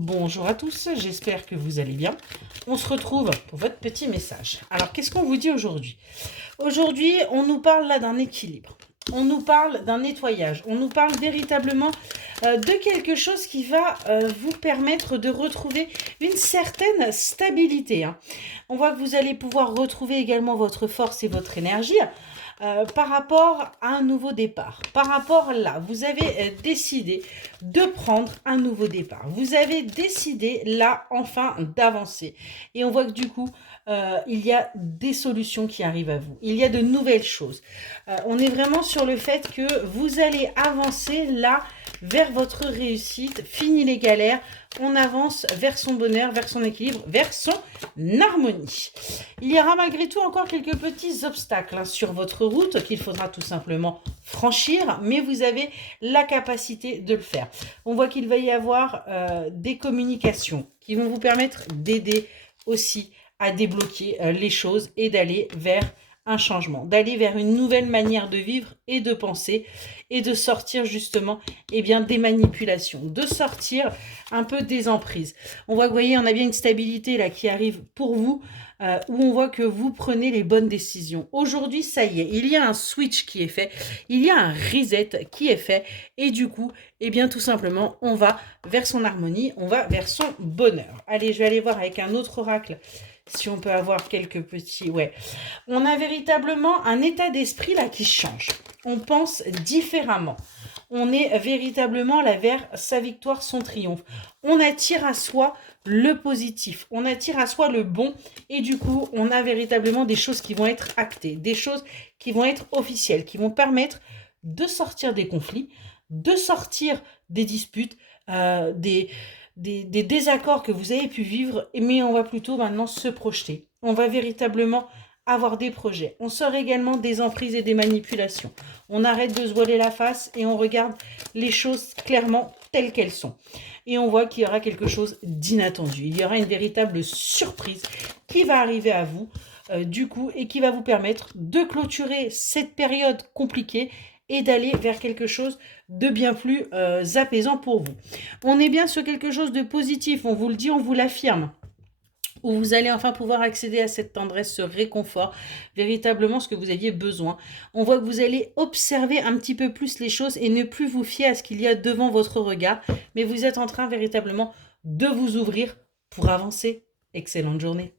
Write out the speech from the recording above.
Bonjour à tous, j'espère que vous allez bien. On se retrouve pour votre petit message. Alors, qu'est-ce qu'on vous dit aujourd'hui? Aujourd'hui, on nous parle là d'un équilibre. On nous parle d'un nettoyage. On nous parle véritablement de quelque chose qui va vous permettre de retrouver une certaine stabilité, hein. On voit que vous allez pouvoir retrouver également votre force et votre énergie. Par rapport à un nouveau départ. Par rapport là, vous avez décidé de prendre un nouveau départ. Vous avez décidé là, enfin, d'avancer. Et on voit que du coup, il y a des solutions qui arrivent à vous. Il y a de nouvelles choses. On est vraiment sur le fait que vous allez avancer là vers votre réussite. Fini les galères. On avance vers son bonheur, vers son équilibre, vers son harmonie. Il y aura malgré tout encore quelques petits obstacles hein, sur votre route qu'il faudra tout simplement franchir, mais vous avez la capacité de le faire. On voit qu'il va y avoir des communications qui vont vous permettre d'aider aussi à débloquer les choses et d'aller vers un changement, d'aller vers une nouvelle manière de vivre et de penser et de sortir justement des manipulations, de sortir un peu des emprises. On voit que vous voyez, on a bien une stabilité là qui arrive pour vous, où on voit que vous prenez les bonnes décisions. Aujourd'hui, ça y est, il y a un switch qui est fait, il y a un reset qui est fait et du coup, tout simplement, on va vers son harmonie, on va vers son bonheur. Allez, je vais aller voir avec un autre oracle si on peut avoir quelques petits... Ouais, on a véritablement un état d'esprit là qui change. On pense différemment. On est véritablement là vers sa victoire, son triomphe. On attire à soi le positif, on attire à soi le bon et du coup, on a véritablement des choses qui vont être actées, des choses qui vont être officielles, qui vont permettre de sortir des conflits, de sortir des disputes, des désaccords que vous avez pu vivre, mais on va plutôt maintenant se projeter. On va véritablement avoir des projets. On sort également des emprises et des manipulations. On arrête de se voiler la face et on regarde les choses clairement telles qu'elles sont. Et on voit qu'il y aura quelque chose d'inattendu. Il y aura une véritable surprise qui va arriver à vous, du coup, et qui va vous permettre de clôturer cette période compliquée et d'aller vers quelque chose de bien plus apaisant pour vous. On est bien sur quelque chose de positif, on vous le dit, on vous l'affirme, où vous allez enfin pouvoir accéder à cette tendresse, ce réconfort, véritablement ce que vous aviez besoin. On voit que vous allez observer un petit peu plus les choses et ne plus vous fier à ce qu'il y a devant votre regard, mais vous êtes en train véritablement de vous ouvrir pour avancer. Excellente journée.